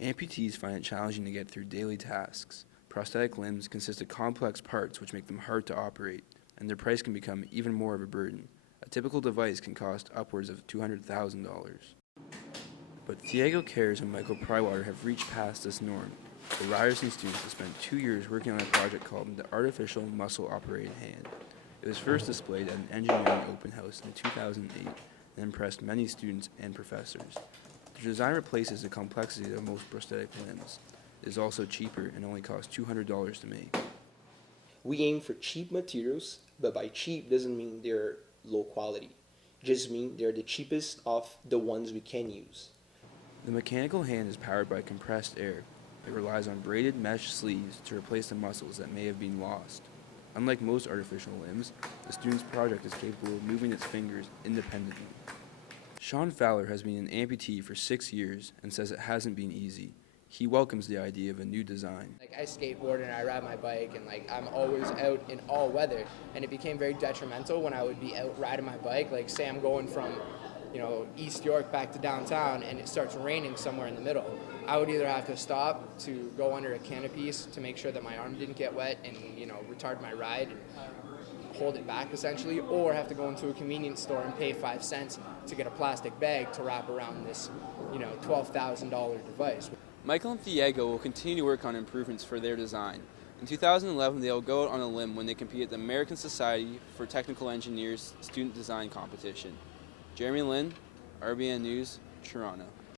Amputees find it challenging to get through daily tasks. Prosthetic limbs consist of complex parts which make them hard to operate, and their price can become even more of a burden. A typical device can cost upwards of $200,000. But Thiago Cares and Michael Prywater have reached past this norm. The Ryerson students have spent 2 years working on a project called the Artificial Muscle Operated Hand. It was first displayed at an engineering open house in 2008 and impressed many students and professors. The design replaces the complexity of most prosthetic limbs. It is also cheaper and only costs $200 to make. We aim for cheap materials, but by cheap doesn't mean they're low quality. It just means they're the cheapest of the ones we can use. The mechanical hand is powered by compressed air. It relies on braided mesh sleeves to replace the muscles that may have been lost. Unlike most artificial limbs, the student's project is capable of moving its fingers independently. Sean Fowler has been an amputee for 6 years and says it hasn't been easy. He welcomes the idea of a new design. I skateboard and I ride my bike, and I'm always out in all weather, and it became very detrimental when I would be out riding my bike. Like say I'm going from East York back to downtown and it starts raining somewhere in the middle. I would either have to stop to go under a canopy to make sure that my arm didn't get wet and retard my ride and hold it back essentially, or have to go into a convenience store and pay 5 cents to get a plastic bag to wrap around this $12,000 device. Michael and Thiago will continue to work on improvements for their design. In 2011, they will go out on a limb when they compete at the American Society for Technical Engineers Student Design Competition. Jeremy Lynn, RBN News, Toronto.